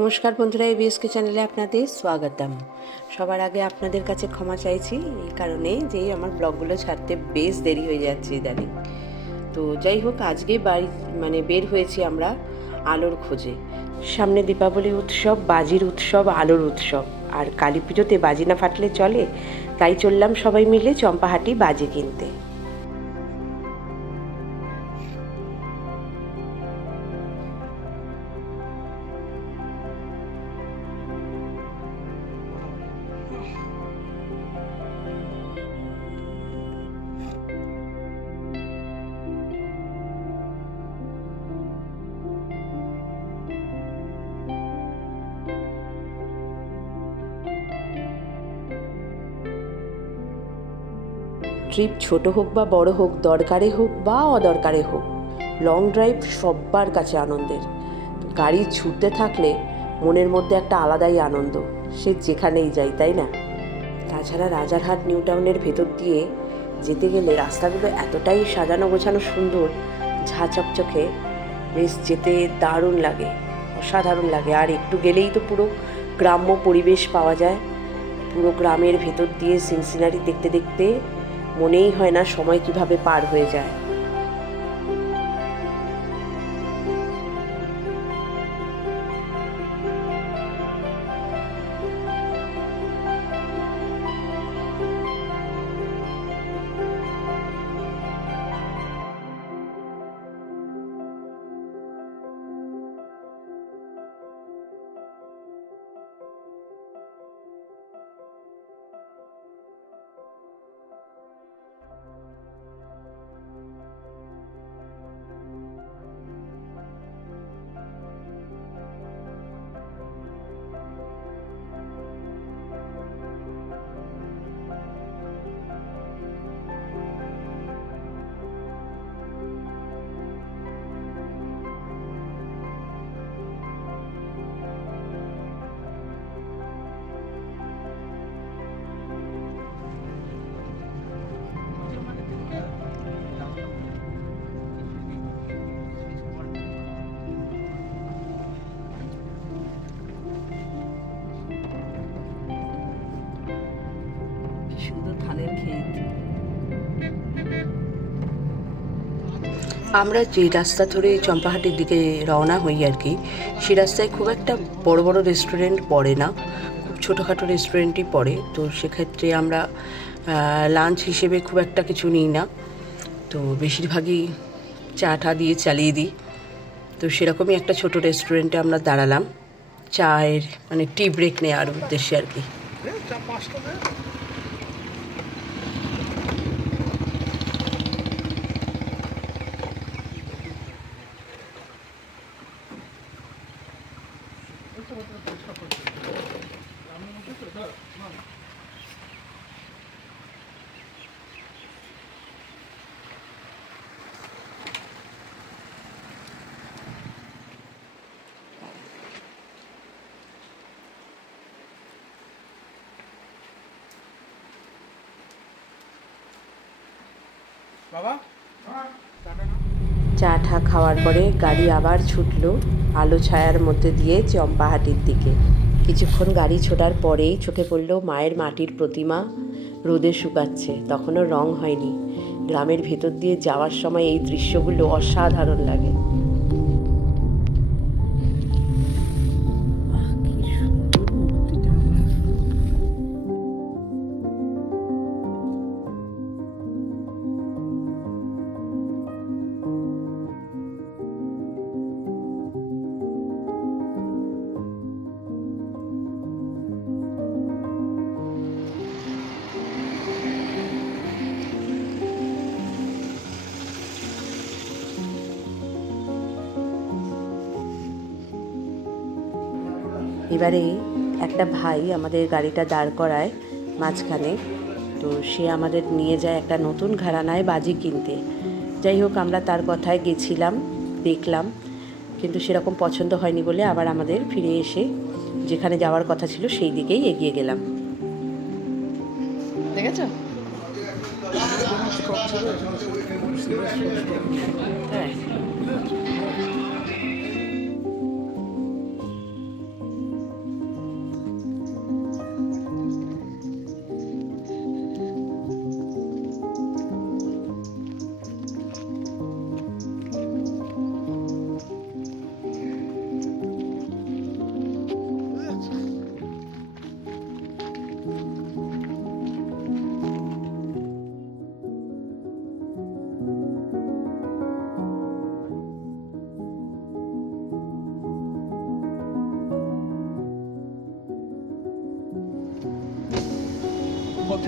নমস্কার বন্ধুরা, এবিএসকে চ্যানেলে আপনাদের স্বাগতম। সবার আগে আপনাদের কাছে ক্ষমা চাইছি এই কারণে যে আমার ব্লগগুলো ছাড়তে বেশ দেরি হয়ে যাচ্ছে ইদানিং। তো যাই হোক, আজকে বের হয়েছি আমরা আলোর খোঁজে। সামনে দীপাবলি উৎসব, বাজির উৎসব, আলোর উৎসব। আর কালী পুজোতে বাজি না ফাটলে চলে, তাই চললাম সবাই মিলে চম্পাহাটি বাজি কিনতে। ট্রিপ ছোট হোক বা বড় হোক, দরকারে হোক বা অদরকারে হোক, লং ড্রাইভ সব্বার কাছে আনন্দের। গাড়ি ছুটতে থাকলে মনের মধ্যে একটা আলাদাই আনন্দ, সে যেখানেই যাই, তাই না? তাছাড়া রাজারহাট নিউ টাউনের ভেতর দিয়ে যেতে গেলে রাস্তাগুলো এতটাই সাজানো গোছানো সুন্দর, ঝাঁ চকচকে, বেশ যেতে দারুণ লাগে, অসাধারণ লাগে। আর একটু গেলেই তো পুরো গ্রাম্য পরিবেশ পাওয়া যায়। পুরো গ্রামের ভেতর দিয়ে সিনসিনারি দেখতে দেখতে মনেই হয় না সময় কিভাবে পার হয়ে যায়। সুন্দর ধানের ক্ষেত। আমরা যে রাস্তা ধরে চম্পাহাটির দিকে রওনা হই আর কি, সেই রাস্তায় খুব একটা বড় বড় রেস্টুরেন্ট পড়ে না, খুব ছোটোখাটো রেস্টুরেন্টই পড়ে। তো সেক্ষেত্রে আমরা লাঞ্চ হিসেবে খুব একটা কিছু নিই না, তো বেশিরভাগই চা টা দিয়ে চালিয়ে দিই। তো সেরকমই একটা ছোট রেস্টুরেন্টে আমরা দাঁড়ালাম চায়ের টি ব্রেক নেওয়ার উদ্দেশ্যে আর কি। চা ঠা খাওয়ার পরে গাড়ি আবার ছুটলো আলো ছায়ার মধ্যে দিয়ে চম্পাহাটির দিকে। কিছুক্ষণ গাড়ি ছোটার পরেই চোখে পড়ল মায়ের মাটির প্রতিমা, রোদে শুকাচ্ছে, তখনও রং হয়নি। গ্রামের ভেতর দিয়ে যাওয়ার সময় এই দৃশ্যগুলো অসাধারণ লাগে। এবারে একটা ভাই আমাদের গাড়িটা দাঁড় করায় মাঝখানে, তো সে আমাদের নিয়ে যায় একটা নতুন ঘরানায় বাজি কিনতে। যাই হোক, আমরা তার কথায় গেছিলাম, দেখলাম, কিন্তু সেরকম পছন্দ হয়নি বলে আবার আমাদের ফিরে এসে যেখানে যাওয়ার কথা ছিল সেই দিকেই এগিয়ে গেলাম। দেখেছো? হ্যাঁ,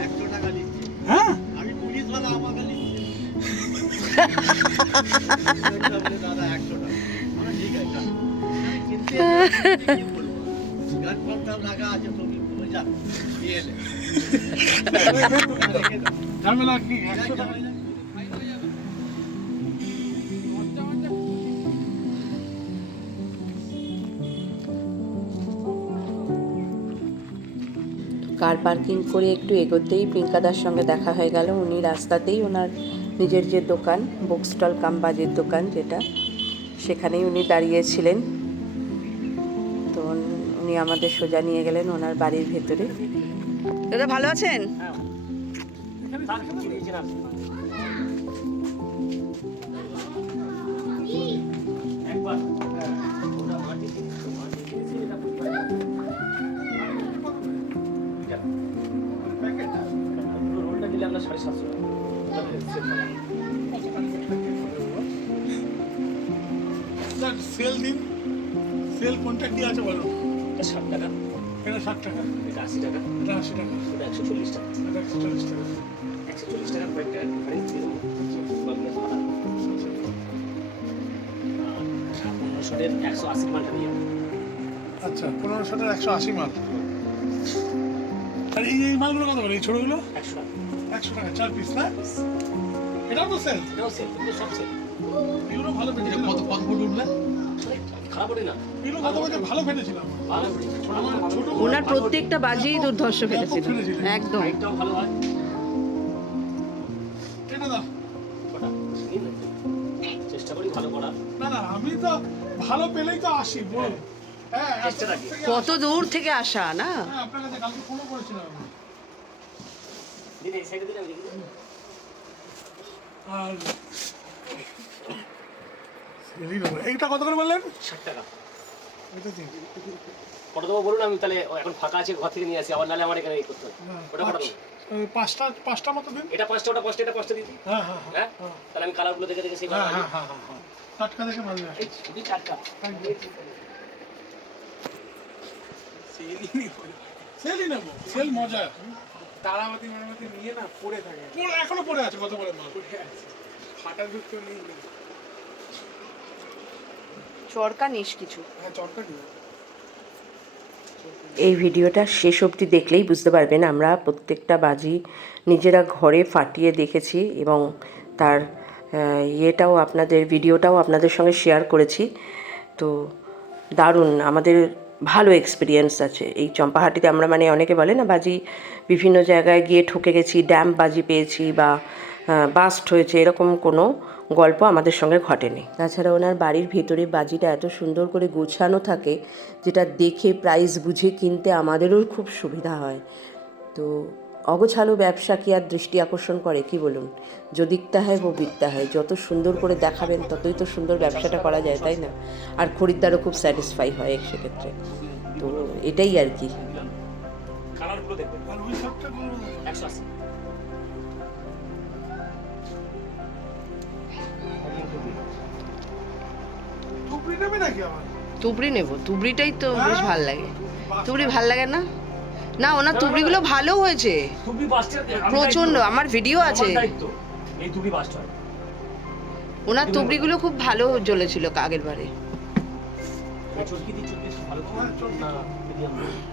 100 টাকা নিচ্ছি। হ্যাঁ আমি পুলিশওয়ালা আমাকে নিচ্ছে। বলে, দাদা 100 টাকা। আমার ঠিক আছে। আমি কিনতে কি বলবো? গান ফান্টাম লাগা আছে তুমি বলে যা নিয়ে নে। ঝামেলা কি 100 টাকা কার পার্কিং করে একটু এগোতেই পিঙ্কাদার সঙ্গে দেখা হয়ে গেল। উনি রাস্তাতেই ওনার নিজের যে দোকান, বুক স্টল কাম বাজির দোকান যেটা, সেখানেই উনি দাঁড়িয়েছিলেন। তো উনি আমাদের সোজা নিয়ে গেলেন ওনার বাড়ির ভেতরে। দাদা ভালো আছেন? রোলটা দিলে আমরা 750 সেল দিন সেল কোনটা কি আছে বলো 60 টাকা, এটা 60 টাকা এটা 80 টাকা, এটা 80 টাকা এটা 140 টাকা, এটা 140 টাকা 140 টাকা কয়েকটা ডিফারেন্স দিয়ে দেবো। বাকি আছে ভাড়া। আর 1500 এর 180 মালটা নিয়ে যাবো। আচ্ছা 1500 টাকা 180 মাল। আর এই মালগুলো কত করে এই ছোটগুলো 100 টাকা 100 টাকা 4 পিস না এটাও তো সেল এটাও সেল, কিন্তু সব সেল। এগুলো ভালো ফেটেছিল কত ফুট উঠবে? খারাপ ওঠে না, এগুলো কত বছর ভালো ফেটেছিল ভালো ওঠে। ছোট ওনার প্রত্যেকটা বাজিই দুর্ধর্ষ ফেলেছিল একদম। হাইটটাও ভালো হয়। এটা দাও কটা নিন না। চেষ্টা করি ভালো করার। না না আমি তো ভালো পেলেই তো আসি বল হ্যাঁ চেষ্টা রাখি। কত দূর থেকে আসা না? হ্যাঁ, আপনার কাছে কালকে ফোনও করেছিলাম আমি। দিন এই সাইডে দিন আমি দেখি। আর সেলই নেবো। এইটা কত করে বললেন 60 টাকা। এটা দিন কটা দেবো বলুন, আমি তাহলে এখন ফাঁকা আছে ঘর থেকে নিয়ে আসি, আবার নাহলে আমার এখানে এই করতে হবে। হ্যাঁ, ওটা কটা দেবো? পাঁচটা মতো দিন এটা 5টা, ওটা 5টা, এটা 5টা দিদি। হ্যাঁ হ্যাঁ হ্যাঁ হ্যাঁ তাহলে আমি কালারগুলো দেখে দেখে সেই হ্যাঁ হ্যাঁ হ্যাঁ হ্যাঁ টাটকা দেখে ভালো লাগে এই শুধু 4টা। সেলই নেবো সেল মজা তারাবাতি মারাবাতি নিয়ে না পড়ে থাকে এখনো পড়ে আছে কত বড় মাল ফাটা দুটো নেই চরকা নিস কিছু। হ্যাঁ চটকা নিয়ে এই ভিডিওটা শেষ অবধি দেখলেই বুঝতে পারবেন আমরা প্রত্যেকটা বাজি নিজেরা ঘরে ফাটিয়ে দেখেছি এবং তার ইয়েটাও আপনাদের ভিডিওটাও আপনাদের সঙ্গে শেয়ার করেছি। তো দারুণ, আমাদের ভালো এক্সপিরিয়েন্স আছে এই চম্পাহাটিতে। আমরা মানে অনেকে বলে না বাজি বিভিন্ন জায়গায় গিয়ে ঠকে গেছি, ড্যাম্প বাজি পেয়েছি বা বাস্ট হয়েছে, এরকম কোনো গল্প আমাদের সঙ্গে ঘটেনি। তাছাড়া ওনার বাড়ির ভেতরে বাজিটা এত সুন্দর করে গোছানো থাকে যেটা দেখে প্রাইস বুঝে কিনতে আমাদেরও খুব সুবিধা হয়। তো অগোছালো ব্যবসা কি আর দৃষ্টি আকর্ষণ করে কি বলুন? जो दिखता है वो बिकता है। যত সুন্দর করে দেখাবেন ততই তো সুন্দর ব্যবসাটা করা যায়, তাই না? আর খরিদ্দারও খুব স্যাটিসফাই হয় সেক্ষেত্রে। তো এটাই আর কি। কালারগুলো দেখবেন। আর ওই সবটা 180। টুকরি নেবে নাকি আবার তুবড়ি নেব, তুবড়িটাই তো বেশ ভাল লাগে। তুবড়ি ভাল লাগে না? না ওনার তুবড়িগুলো ভালো হয়েছে তুবড়ি বাস্টার প্রচণ্ড, আমার ভিডিও আছে। এই তুবড়ি বাস্টার ওনার তুবড়িগুলো খুব ভালো জ্বলেছিল আগের বারে। চটকি দি চটকি ভালো হ্যাঁ, চটকি। না মিডিয়াম।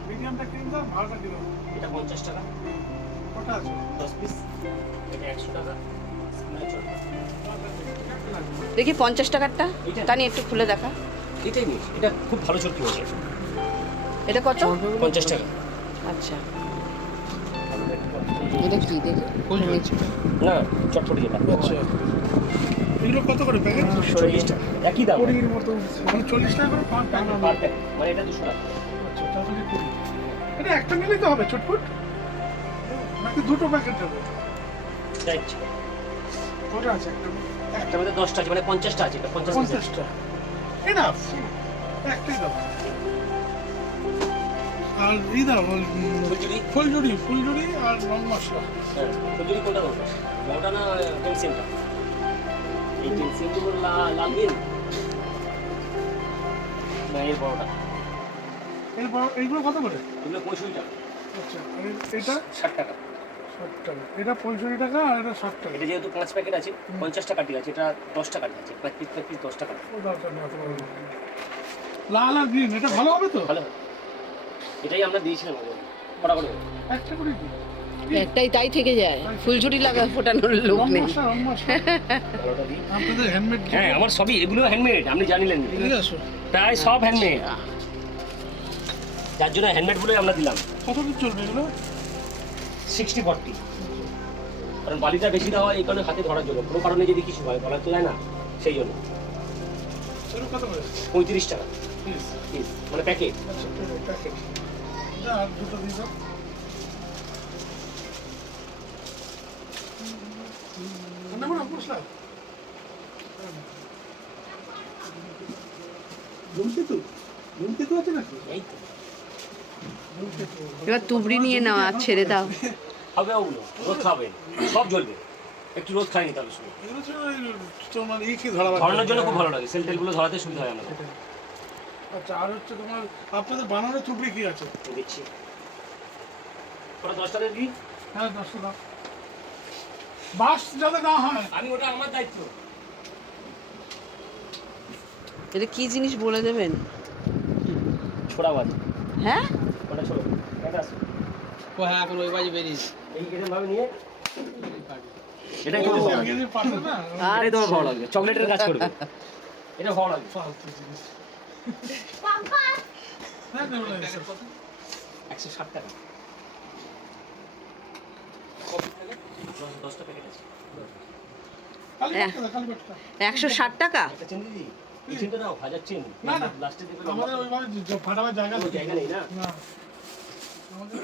মিডিয়ামটা কিনে দাও ভালোটা কিলো এটা 50 টাকা কটা আছে 10 পিস। এটা 100 টাকা। স্কুলে চটকা। দেখি 50 টাকারটা তানি একটু খুলে দেখা। এটাই নিস, এটা খুব ভালো চটকি হয়েছে। এটা কত? 50 টাকা। আচ্ছা এটা কি দেখি না চটপটি যেটা। আচ্ছা এগুলো কত করে প্যাকেট 40 টাকা। একই দাম। কুড়ির মতো মানে 40 টাকা করে পার প্যাকেট পারফেক্ট। মানে এটা 200 টাকা। আচ্ছা তাহলে 20 এটা একটা নিলেই তো হবে চটপট নাকি দুটো প্যাকেট দেবো যা ইচ্ছা। কটা আছে একটা মধ্যে 10টা আছে, মানে 50টা আছে। এটা 50 পিস আছে। 50টা এনাফ একটাই দাও আর এই দাও ফুলঝুরি আর রং মশলা হ্যাঁ, খুচুরি কোনটা দরকার? বড়টা না পেন্সিলটা? এই পেন্সিলগুলো লাল দিন না এর বড়টা? এরপর এইগুলো কত করে এগুলো 65 টাকা। আচ্ছা আর এটা 60 টাকা। 60 টাকা। এটা 65 টাকা আর এটা 60 টাকা। এটা যেহেতু 5 প্যাকেট আছে 50 টাকা কাটি আছে, এটা 10 টাকা কাটি আছে, 5 পিস 10 টাকা। ও দরকার নেই অত বড়। লাল আর গ্রিন এটা ভালো হবে তো? ভালো হয়। এটাই আমরা দিয়েছিলাম আগে। কটা করে? একটা করে দিই। একটাই তাই থেকে যায়, ফুলঝুরি লাগা ফোটানোর লোক রং নেই। মশলা। ভালোটা দিই। আপনাদের হ্যান্ডমেড হ্যাঁ, আমার সবই এগুলো হ্যান্ডমেড, আপনি জানিলেন না। এদিকে আসো। প্রায় সব হ্যান্ডমেড, যার জন্য হ্যান্ডমেড বলে আমরা দিলাম। কতদিন চলবে এগুলো? 60-40, কারণ বালিটা বেশি দেওয়া হয় এই কারণে হাতে ধরার জন্য, কোনো কারণে যদি কিছু হয় বলা তো যায় না, সেই জন্য। এগুলো কত করে? 35 টাকা পিস। পিস, মানে প্যাকেট। আচ্ছা, প্যাকেট। এটা আর দুটো দিয়ে দাও। রান্না বান্না মশলা? ধূমকেতু? ধূমকেতু আছে নাকি? এই তো ধূমকেতু। এবার তুবড়ি নিয়ে নাও আর ছেড়ে দাও। হবে, ওগুলো রোদ খাবে, সব জ্বলবে, একটু রোদ খাই নিতে হবে শুধু। এগুলো ছিল ওই তোমার কি ধরা ধরানোর জন্য খুব ভালো লাগে, সেল টেলগুলো ধরাতে সুবিধা হয় আমাদের। আচ্ছা, আর হচ্ছে তোমার আপনাদের বানানো চুপড়ি কি আছে? এই দেখছি ওটা 10 টাকা দিই। হ্যাঁ, 10 টাকা। বাস যাতে না হয়। আমি ওটা আমার দায়িত্ব। এটা কি জিনিস বলে দেবেন? ছোড়া বাজে, হ্যাঁ, ওটা ছোড়ো, এটা আসো। ও হ্যাঁ, এখন ওই বাজে বেরিয়েছে। এই এরকম ভাবে নিয়ে এটাই তোমার ভালো লাগে, আগে পারবে না। এটাই তোমার ভালো লাগবে, চকলেটের কাজ করবে, এটা ভালো লাগবে। ফালতু জিনিস। হ্যাঁ, দেবো না এসব। 160 টাকা 10টা প্যাকেট আছে। খালি পেটটা দাও, খালি পেটটা। 160 টাকা। একটা চেন দিদি, এই চেনটা নাও, হাজার চেন। না, না। লাস্টে দেবে আমাদের ওইভাবে ফাটাবার জায়গা কোনো জায়গা নেই না। না। আমাদের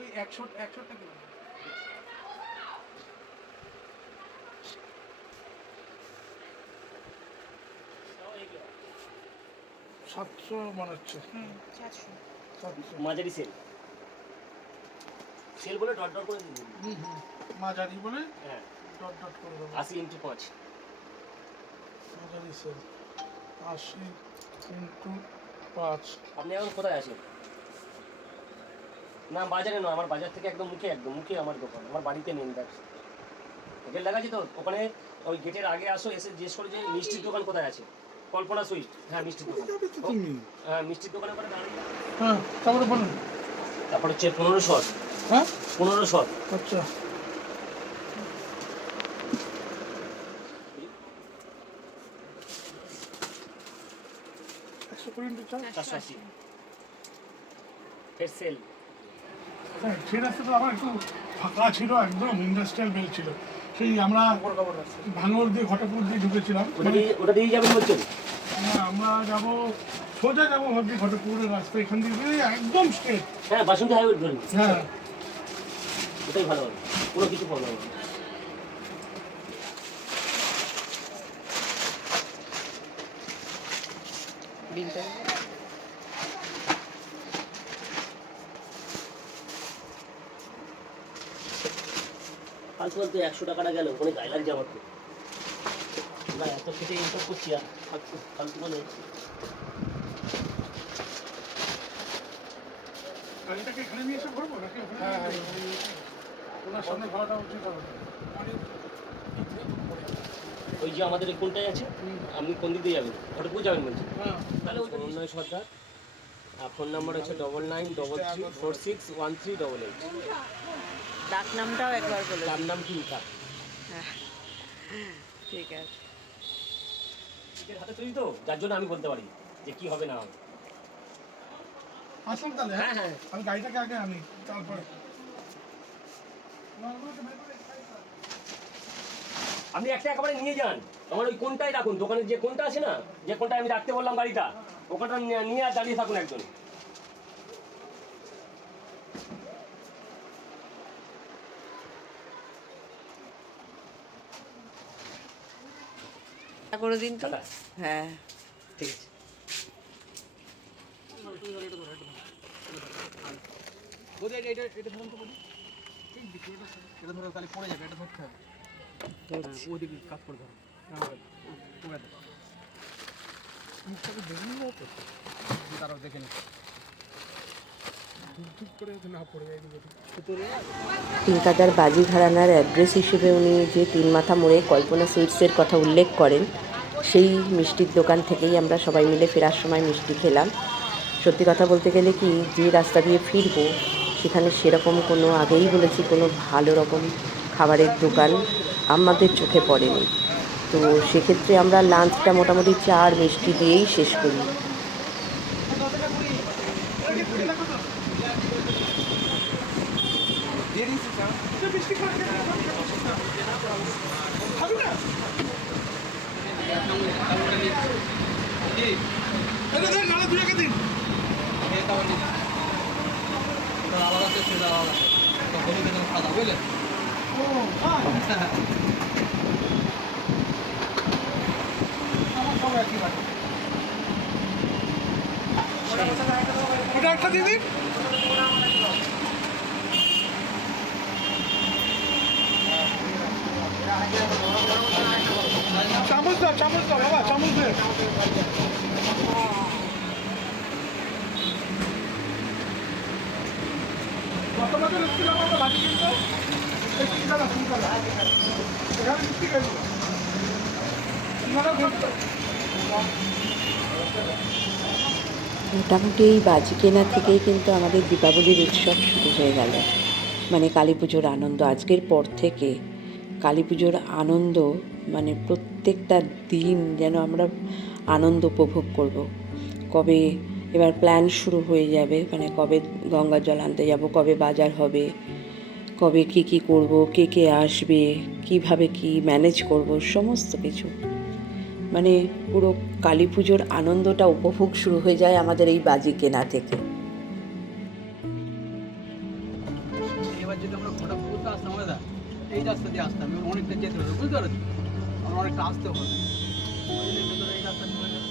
ওই 100 টাকা। 700 মনে হচ্ছে। 700। মাঝারি সেল, সেল বলে ডট ডট করে দিবি। মাঝারি বলে হ্যাঁ, ডট ডট করে দেবো। 80x5। মাঝারি সেল 80x5। আপনি এখন কোথায় আছেন? না বাজারে নয়, আমার বাজার থেকে একদম মুখে আমার দোকান, আমার বাড়িতে নেন ব্যবসা। গেট লাগা আছে তো ওখানে, ওই গেটের আগে আসো, এসে জিজ্ঞেস করে যে মিষ্টির দোকান কোথায় আছে। কল্পনা সুইট, হ্যাঁ মিষ্টির দোকান। যাবে তো তুমি। হ্যাঁ, মিষ্টির দোকানে করে দাঁড়িয়ে। হ্যাঁ, তারপরে বলুন। তারপর হচ্ছে 1500, হ্যাঁ, 1500। আচ্ছা। একশো কুড়ি ইন্টু চার। 480 ফের সেল। হ্যাঁ, সেই রাস্তা তো আমার একটু ফাঁকা ছিল, একদম ইন্ডাস্ট্রিয়াল বেল ছিল। সেই আমরা ভাঙর দিয়ে ঘটকপুর দিয়ে ঢুকেছিলাম। ওটা দিয়ে যাবেন বলছেন? না, আমরা যাবো সোজা যাবো ভাবছি ঘটকপুরের রাস্তা, এখান দিয়ে বেরিয়ে একদম স্ট্রেট। হ্যাঁ, বাসন্তী হাইওয়ে ধরেন, হ্যাঁ, ওটাই ভালো হবে, কোনো কিছু প্রবলেম হবে না। বিলটা ফালতু 100 টাকাটা গেল, ওখানে গায়ে লাগছে আমার তো। না, এত খেটে ইনকাম করছি আর ফালতু মানে। গাড়িটাকে এখানে নিয়ে এসে ভরবো নাকি? হ্যাঁ, ওনার সামনে ভরাটা উচিত হবে। ওই যে আমাদের কোনটাই আছে, আপনি কোন দিক দিয়ে যাবেন? ঘটকপুর যাবেন বলছেন? হ্যাঁ, তাহলে ওই অনন্যয় সর্দার, ফোন নাম্বার হচ্ছে 9933461388। ডাক নামটাও একবার বলে তার নাম কি লিখা? ঠিক আছে। নিজের হাতে তৈরি তো, যার জন্য আমি বলতে পারি যে কি হবে না হবে। আসলাম তাহলে। হ্যাঁ, হ্যাঁ। আমি গাড়িটাকে আগে আনি, তারপরে আপনি একটা একেবারে নিয়ে যান, আমার ওই কোনটাই রাখুন, দোকানের যে কোনটা আছে না, যে কোনটা আমি রাখতে বললাম গাড়িটা, ওখানটা নিয়ে আর দাঁড়িয়ে থাকুন একজন। করে দিন তো। টাটা। হ্যাঁ, ঠিক আছে। এটা ধরুন তো বলি। এটা ধরো, তাহলে পড়ে যাবে, এটা ধরতে হবে। ওদিকে কাজ করে ধরো। মুখটাকে দেখে নিয়ে যাও তো। তারাও দেখে নি। কলকাতার বাজি ঘরানার অ্যাড্রেস হিসেবে উনি যে তিন মাথা মোড়ে কল্পনা সুইটসের কথা উল্লেখ করেন, সেই মিষ্টির দোকান থেকেই আমরা সবাই মিলে ফেরার সময় মিষ্টি খেলাম। সত্যি কথা বলতে গেলে কি, যে রাস্তা দিয়ে ফিরবো সেখানে সেরকম কোনো, আগেই বলেছি, কোনো ভালো রকম খাবারের দোকান আমাদের চোখে পড়েনি। তো সেক্ষেত্রে আমরা লাঞ্চটা মোটামুটি চা আর মিষ্টি দিয়েই শেষ করি। আলাদা টেস্ট আলাদা হলুদ এবং সাদা বুঝলেন। ওটা একটা দিদি, চামচ দাও, চামচ দাও বাবা, চামচ দে। কত টাকা এসেছিলাম আমরা বাজি কিনতে? 30 টাকা, 30 টাকা। এখানে মিষ্টি খাইবো। মোটামুটি এই বাজি কেনা থেকেই কিন্তু আমাদের দীপাবলির উৎসব শুরু হয়ে গেল, মানে কালী পুজোর আনন্দ। আজকের পর থেকে কালী পুজোর আনন্দ মানে প্রত্যেকটা দিন যেন আমরা আনন্দ উপভোগ করব। কবে এবার প্ল্যান শুরু হয়ে যাবে, মানে কবে গঙ্গার জল আনতে যাব, কবে বাজার হবে, কবে কী করব, কে আসবে, কিভাবে কি ম্যানেজ করব, সমস্ত কিছু। মানে পুরো কালী পুজোর আনন্দটা উপভোগ শুরু হয়ে যায় আমাদের এই বাজি কেনা থেকে। এবার যদি আমরা ঘটকপুকুরতে আসতাম দাদা, এই রাস্তা দিয়ে আসতাম, এবং অনেকটা যেতে হবে, বুঝতে পারছি আমরা অনেকটা আসতে হবে। ভেতরে এই রাস্তা চলে যাবে।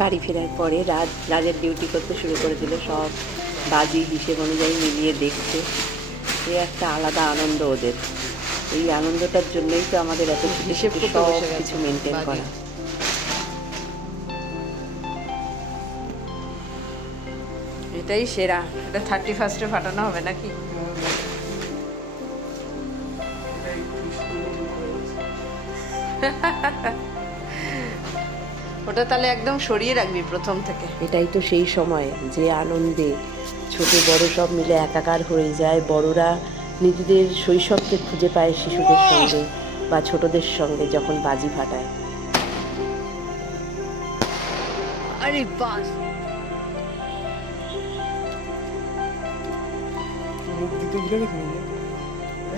বাড়ি ফেরার পরে রাজের ডিউটি করতে শুরু করে দিল, সব বাজি হিসেব অনুযায়ী মিলিয়ে দেখছে। এ একটা আলাদা আনন্দ ওদের। এই আনন্দটার জন্যই তো আমাদের এত হিসেব সব কিছু মেনটেন করা। এটাই সেরা। এটা 31 ফাটানো হবে নাকি? ওটা তাহলে একদম সরিয়ে রাখবি প্রথম থেকে। এটাই তো সেই সময় যে আনন্দে ছোট বড় সব মিলে একাকার হয়ে যায়। বড়রা নিজেদের শৈশবকে খুঁজে পায় শিশুদের সঙ্গে বা ছোটদের সঙ্গে যখন বাজি ফাটায়। আরে বাস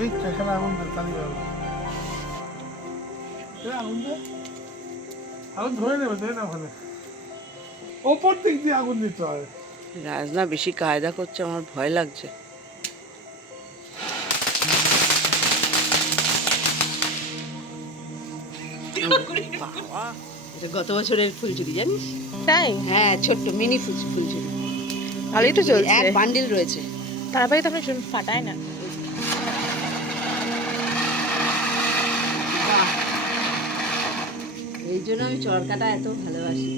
এই তো এখানে আগুন দে, তালি বাবা। আগুন দে, আগুন ধরে নেবে, তাই না? ওখানে ওপর দিক দিয়ে আগুন দিতে হয়। রাজনা বেশি কায়দা করছে, আমার ভয় লাগছে। এটা গত বছরের ফুলঝুরি, জানিস? তাই? হ্যাঁ, ছোট্ট মিনি ফুলঝুরি। ভালোই তো চলছে এক বান্ডিল রয়েছে। তারপরে তো আপনি ফাটায় না। এই জন্য আমি চরকাটা এত ভালোবাসি।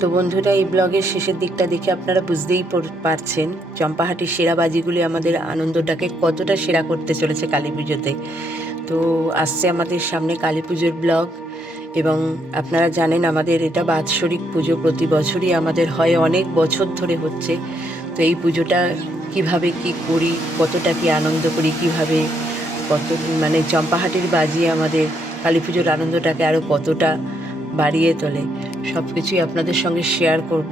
তো বন্ধুরা, এই ব্লগের শেষের দিকটা দেখে আপনারা বুঝতেই পারছেন চম্পাহাটির সেরাবাজিগুলি আমাদের আনন্দটাকে কতটা সেরা করতে চলেছে কালী পুজোতে। তো আসছে আমাদের সামনে কালী পুজোর ব্লগ, এবং আপনারা জানেন আমাদের এটা বাৎসরিক পুজো, প্রতি বছরই আমাদের হয়, অনেক বছর ধরে হচ্ছে। তো এই পুজোটা কিভাবে কি করি, কতটা কি আনন্দ করি, কিভাবে কত মানে চম্পাহাটির বাজি আমাদের কালী পুজোর আনন্দটাকে আরও কতটা বাড়িয়ে তোলে, সব কিছুই আপনাদের সঙ্গে শেয়ার করব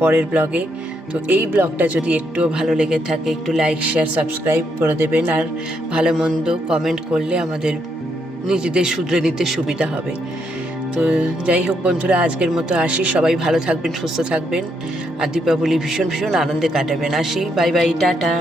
পরের ব্লগে। তো এই ব্লগটা যদি একটুও ভালো লেগে থাকে একটু লাইক শেয়ার সাবস্ক্রাইব করে দেবেন, আর ভালো মন্দ কমেন্ট করলে আমাদের নিজেদের শুধরে নিতে সুবিধা হবে। তো যাই হোক বন্ধুরা, আজকের মতো আসি, সবাই ভালো থাকবেন, সুস্থ থাকবেন, আর দীপাবলি ভীষণ ভীষণ আনন্দে কাটাবেন। আসি, বাই বাই, টাটা।